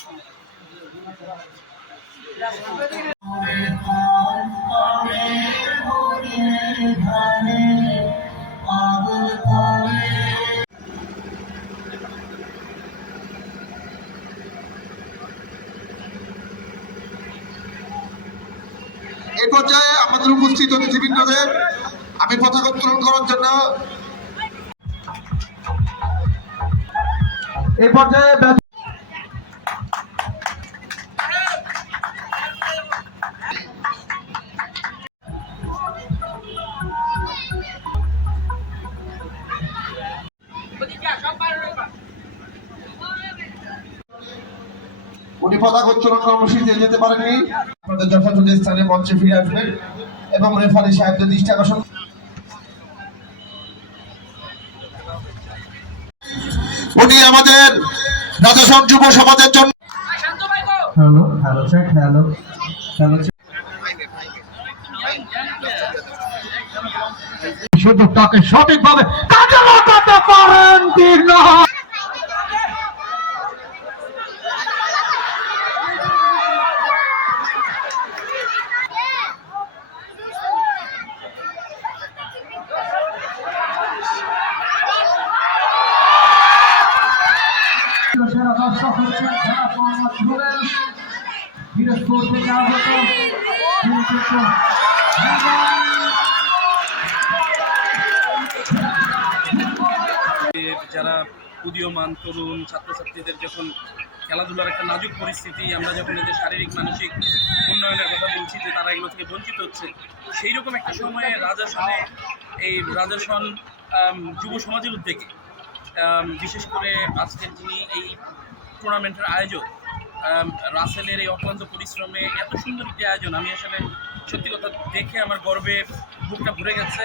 এই পর্যায়ে আমাদের উপস্থিত অতিথিবৃন্দদের আমি পতাকা উত্তোলন করার জন্য এই পর্যায়ে উনি পতাকা উত্তোলন কর্মসূচিতে যেতে পারেননি। আপনাদের যথাযথ স্থানে মঞ্চে ফিরে আসবেন এবং রেফারি সাহেবদের দৃষ্টি আকর্ষণ উনি আমাদের রাজস্ব যুব সমাজের জন্য hello hello check hello hello সুযোগটাকে সঠিকভাবে কাজে লাগাতে পারেন তীর্ণ যারা উদীয়মান তরুণ, ছাত্রছাত্রীদের যখন খেলাধুলার একটা নাজুক পরিস্থিতি, আমরা যখন এদের শারীরিক, মানসিক উন্নয়নের কথা বলছি যে তারা এগুলো থেকে বঞ্চিত হচ্ছে সেই রকম একটা সময়ে রাজাসনে, এই রাজাসন যুব সমাজের উদ্যোগে বিশেষ করে আজকের যিনি এই টুর্নামেন্টের আয়োজন রাসেলের এই অক্লান্ত পরিশ্রমে এত সুন্দর একটি আয়োজন। আমি আসলে সত্যি কথা দেখে আমার গর্বে বুকটা ভরে গেছে।